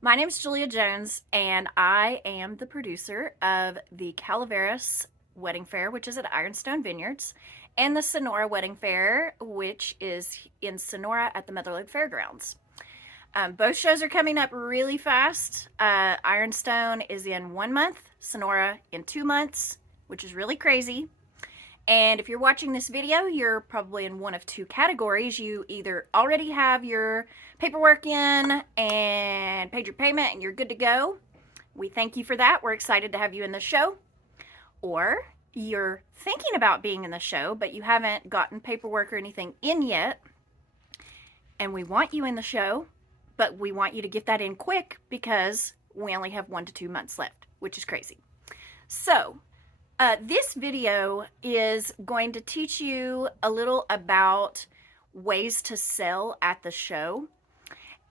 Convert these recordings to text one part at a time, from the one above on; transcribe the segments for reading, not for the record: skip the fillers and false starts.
My name is Julia Jones, and I am the producer of the Calaveras Wedding Fair, which is at Ironstone Vineyards, and the Sonora Wedding Fair, which is in Sonora at the Motherlode Fairgrounds. Both shows are coming up really fast. Ironstone is in 1 month, Sonora in 2 months, which is really crazy. And if you're watching this video, you're probably in one of two categories. You either already have your paperwork in and paid your payment and you're good to go. We thank you for that. We're excited to have you in the show. Or you're thinking about being in the show, but you haven't gotten paperwork or anything in yet. And we want you in the show, but we want you to get that in quick because we only have 1 to 2 months left, which is crazy. So, this video is going to teach you a little about ways to sell at the show.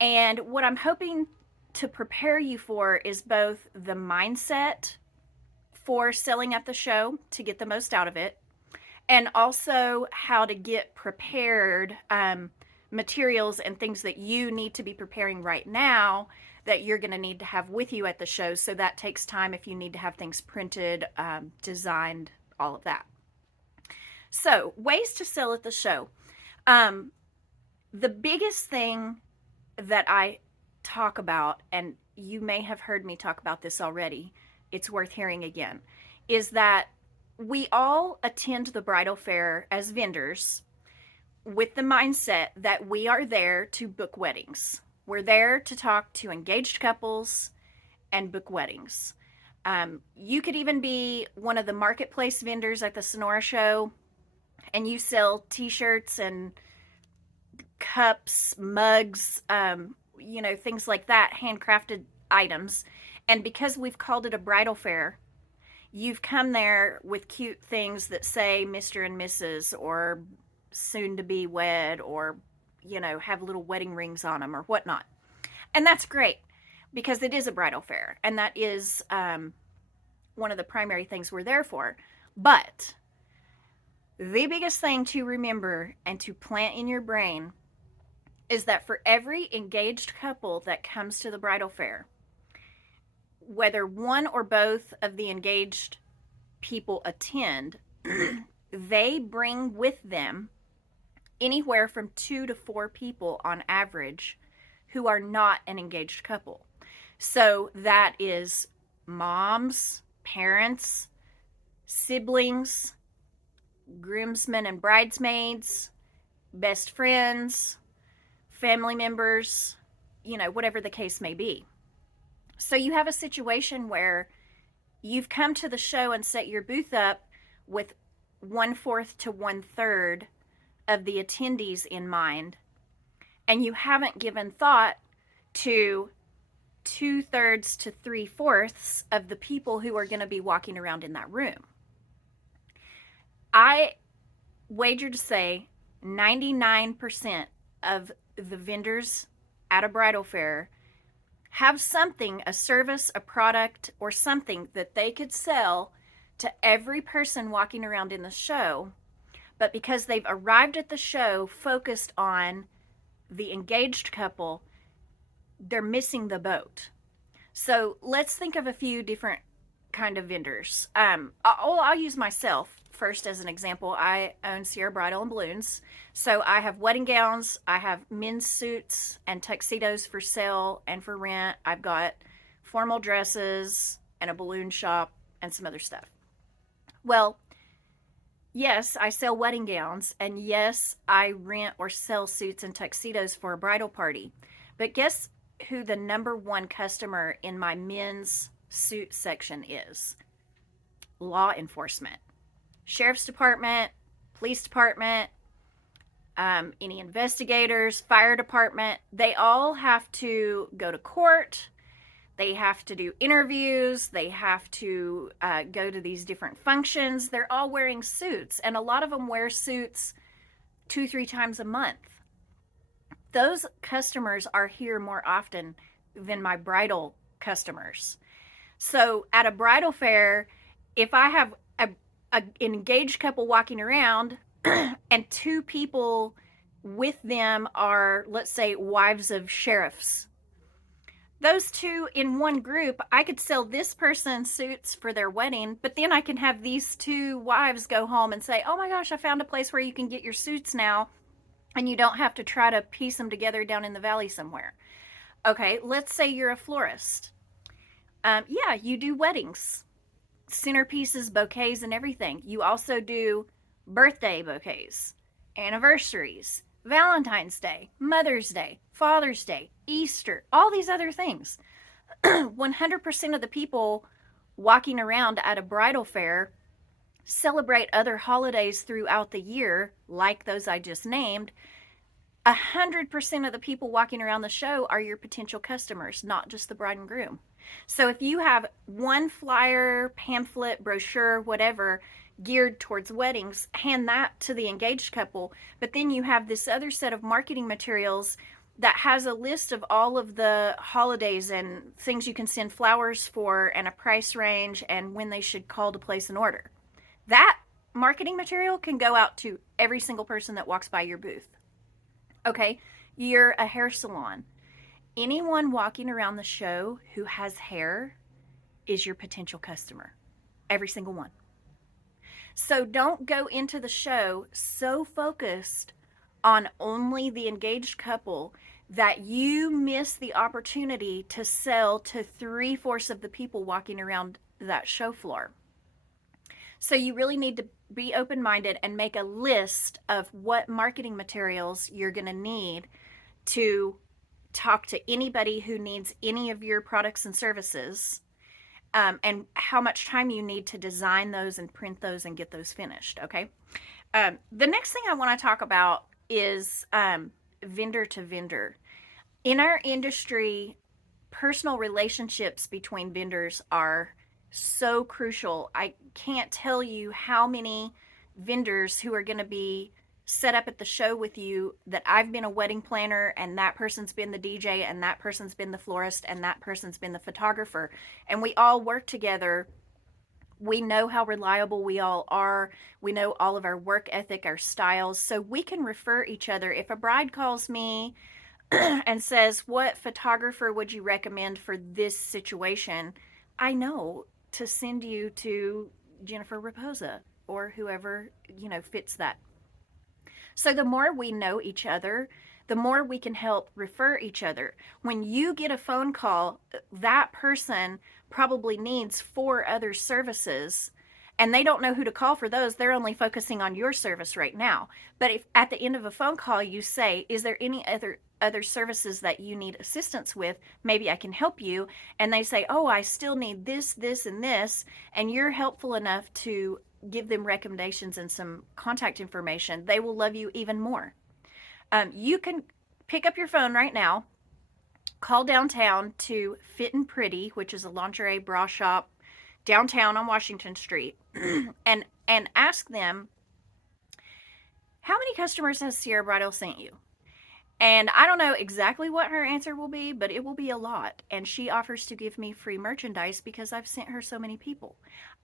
And what I'm hoping to prepare you for is both the mindset for selling at the show to get the most out of it, and also how to get prepared, materials and things that you need to be preparing right now that you're going to need to have with you at the show. So that takes time if you need to have things printed, designed, all of that. So, ways to sell at the show. The biggest thing that I talk about, and you may have heard me talk about this already, it's worth hearing again, is that we all attend the bridal fair as vendors with the mindset that we are there to book weddings. We're there to talk to engaged couples and book weddings. You could even be one of the marketplace vendors at the Sonora show, and you sell t-shirts and cups, mugs, things like that, handcrafted items. And because we've called it a bridal fair, you've come there with cute things that say Mr. and Mrs. or soon to be wed, or have little wedding rings on them or whatnot. And that's great because it is a bridal fair, and that is one of the primary things we're there for. But the biggest thing to remember and to plant in your brain is that for every engaged couple that comes to the bridal fair, whether one or both of the engaged people attend, they bring with them anywhere from 2 to 4 people on average who are not an engaged couple. So that is moms, parents, siblings, groomsmen and bridesmaids, best friends, family members, whatever the case may be. So you have a situation where you've come to the show and set your booth up with 1/4 to 1/3 of the attendees in mind, and you haven't given thought to 2/3 to 3/4 of the people who are going to be walking around in that room. I wager to say 99% of the vendors at a bridal fair have something, a service, a product, or something that they could sell to every person walking around in the show. But because they've arrived at the show focused on the engaged couple, they're missing the boat. So let's think of a few different kind of vendors. I'll use myself first as an example. I own Sierra Bridal and Balloons. So I have wedding gowns, I have men's suits and tuxedos for sale and for rent. I've got formal dresses and a balloon shop and some other stuff. Well, yes, I sell wedding gowns, and yes, I rent or sell suits and tuxedos for a bridal party. But guess who the number one customer in my men's suit section is? Law enforcement. Sheriff's department, police department, any investigators, fire department. They all have to go to court. They have to do interviews. They have to go to these different functions. They're all wearing suits, and a lot of them wear suits 2-3 times a month. Those customers are here more often than my bridal customers. So at a bridal fair, if I have an engaged couple walking around and 2 people with them are, let's say, wives of sheriffs, those two in one group, I could sell this person suits for their wedding, but then I can have these two wives go home and say, oh my gosh, I found a place where you can get your suits now, and you don't have to try to piece them together down in the valley somewhere. Okay, let's say you're a florist. Yeah, you do weddings, centerpieces, bouquets, and everything. You also do birthday bouquets, anniversaries, Valentine's Day, Mother's Day, Father's Day, Easter, all these other things. 100% of the people walking around at a bridal fair celebrate other holidays throughout the year, like those I just named. 100% of the people walking around the show are your potential customers, not just the bride and groom. So if you have one flyer, pamphlet, brochure, whatever, geared towards weddings, hand that to the engaged couple. But then you have this other set of marketing materials that has a list of all of the holidays and things you can send flowers for, and a price range, and when they should call to place an order. That marketing material can go out to every single person that walks by your booth. Okay, you're a hair salon. Anyone walking around the show who has hair is your potential customer. Every single one. So don't go into the show so focused on only the engaged couple that you miss the opportunity to sell to 3/4 of the people walking around that show floor. So you really need to be open minded and make a list of what marketing materials you're going to need to talk to anybody who needs any of your products and services, and how much time you need to design those and print those and get those finished. Okay. The next thing I want to talk about is vendor to vendor. In our industry, personal relationships between vendors are so crucial. I can't tell you how many vendors who are going to be set up at the show with you that I've been a wedding planner, and that person's been the DJ, and that person's been the florist, and that person's been the photographer, and we all work together. We know how reliable we all are. We know all of our work ethic, our styles, so we can refer each other. If a bride calls me and says, what photographer would you recommend for this situation? I know to send you to Jennifer Raposa or whoever, fits that. So the more we know each other, the more we can help refer each other. When you get a phone call, that person probably needs 4 other services, and they don't know who to call for those. They're only focusing on your service right now. But if at the end of a phone call you say, is there any other services that you need assistance with, maybe I can help you, and they say, oh, I still need this and this, and you're helpful enough to give them recommendations and some contact information, they will love you even more. You can pick up your phone right now, call downtown to Fit and Pretty, which is a lingerie bra shop downtown on Washington Street, and ask them, how many customers has Sierra Bridal sent you? And I don't know exactly what her answer will be, but it will be a lot. And she offers to give me free merchandise because I've sent her so many people.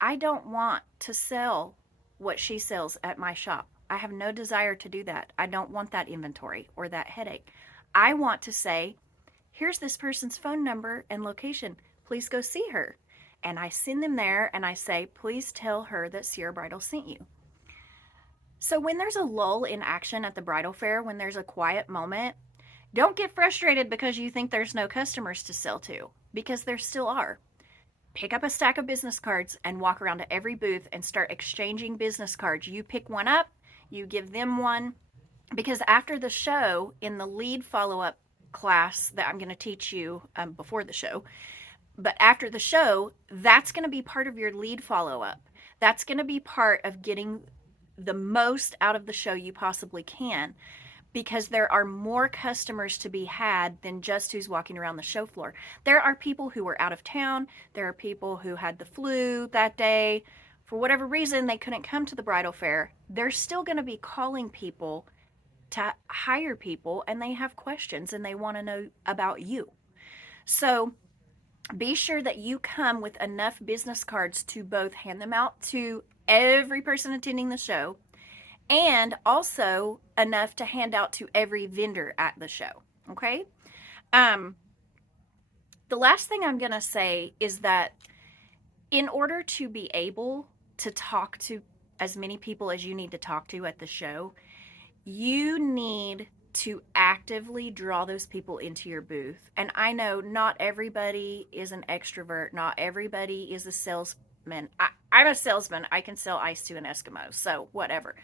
I don't want to sell what she sells at my shop. I have no desire to do that. I don't want that inventory or that headache. I want to say, here's this person's phone number and location. Please go see her. And I send them there and I say, please tell her that Sierra Bridal sent you. So when there's a lull in action at the bridal fair, when there's a quiet moment, don't get frustrated because you think there's no customers to sell to, because there still are. Pick up a stack of business cards and walk around to every booth and start exchanging business cards. You pick one up, you give them one, because after the show, in the lead follow-up class that I'm going to teach you before the show, but after the show, that's going to be part of your lead follow-up. That's going to be part of getting the most out of the show you possibly can, because there are more customers to be had than just who's walking around the show floor. There are people who were out of town. There are people who had the flu that day. For whatever reason, they couldn't come to the bridal fair. They're still going to be calling people to hire people, and they have questions and they want to know about you. So be sure that you come with enough business cards to both hand them out to every person attending the show, and also enough to hand out to every vendor at the show. Okay. Um, The last thing I'm going to say is that in order to be able to talk to as many people as you need to talk to at the show, you need to actively draw those people into your booth. And I know not everybody is an extrovert, not everybody is a salesman. I'm a salesman. I can sell ice to an Eskimo, so whatever.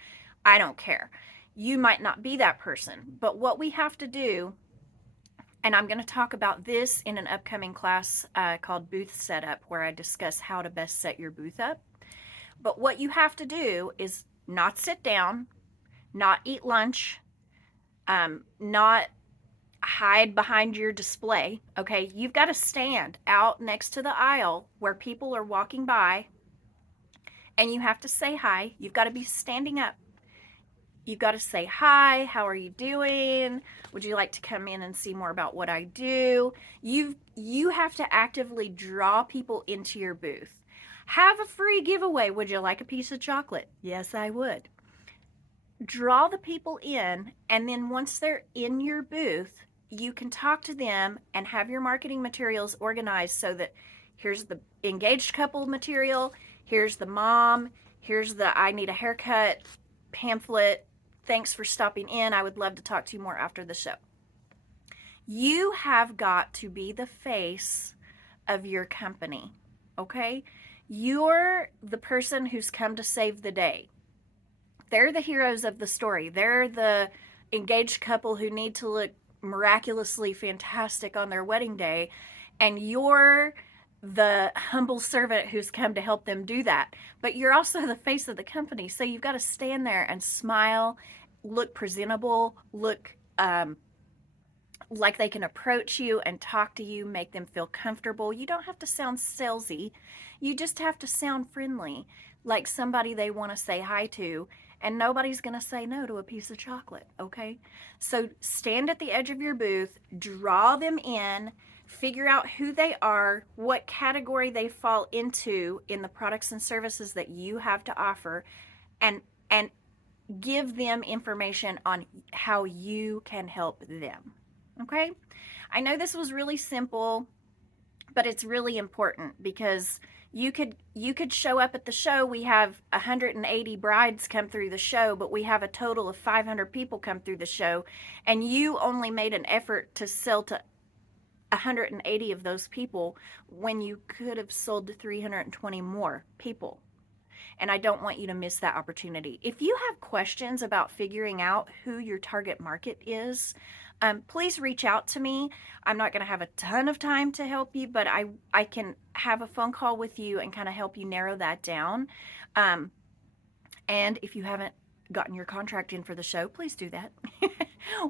I don't care. You might not be that person, but what we have to do, and I'm going to talk about this in an upcoming class called Booth Setup, where I discuss how to best set your booth up. But what you have to do is not sit down, not eat lunch, not hide behind your display. Okay, you've got to stand out next to the aisle where people are walking by, and you have to say hi. You've got to be standing up. You've got to say hi. How are you doing? Would you like to come in and see more about what I do? You have to actively draw people into your booth. Have a free giveaway. Would you like a piece of chocolate? Yes, I would. Draw the people in, and then once they're in your booth, you can talk to them and have your marketing materials organized so that here's the engaged couple material, here's the mom, here's the I need a haircut pamphlet. Thanks for stopping in. I would love to talk to you more after the show. You have got to be the face of your company, okay? You're the person who's come to save the day. They're the heroes of the story. They're the engaged couple who need to look miraculously fantastic on their wedding day. And you're the humble servant who's come to help them do that. But you're also the face of the company. So you've got to stand there and smile, look presentable, look like they can approach you and talk to you, make them feel comfortable. You don't have to sound salesy. You just have to sound friendly, like somebody they want to say hi to, and nobody's going to say no to a piece of chocolate, okay? So stand at the edge of your booth, draw them in, figure out who they are, what category they fall into in the products and services that you have to offer, and give them information on how you can help them. Okay? I know this was really simple, but it's really important because you could show up at the show. We have 180 brides come through the show, but we have a total of 500 people come through the show, and you only made an effort to sell to 180 of those people when you could have sold to 320 more people. And I don't want you to miss that opportunity. If you have questions about figuring out who your target market is, please reach out to me. I'm not going to have a ton of time to help you, but I can have a phone call with you and kind of help you narrow that down. And if you haven't gotten your contract in for the show, please do that.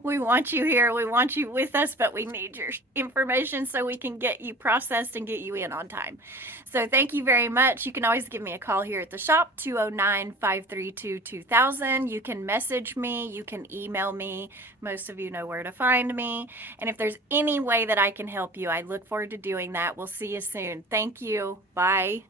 We want you here. We want you with us, but we need your information so we can get you processed and get you in on time. So thank you very much. You can always give me a call here at the shop, 209-532-2000. You can message me. You can email me. Most of you know where to find me. And if there's any way that I can help you, I look forward to doing that. We'll see you soon. Thank you. Bye.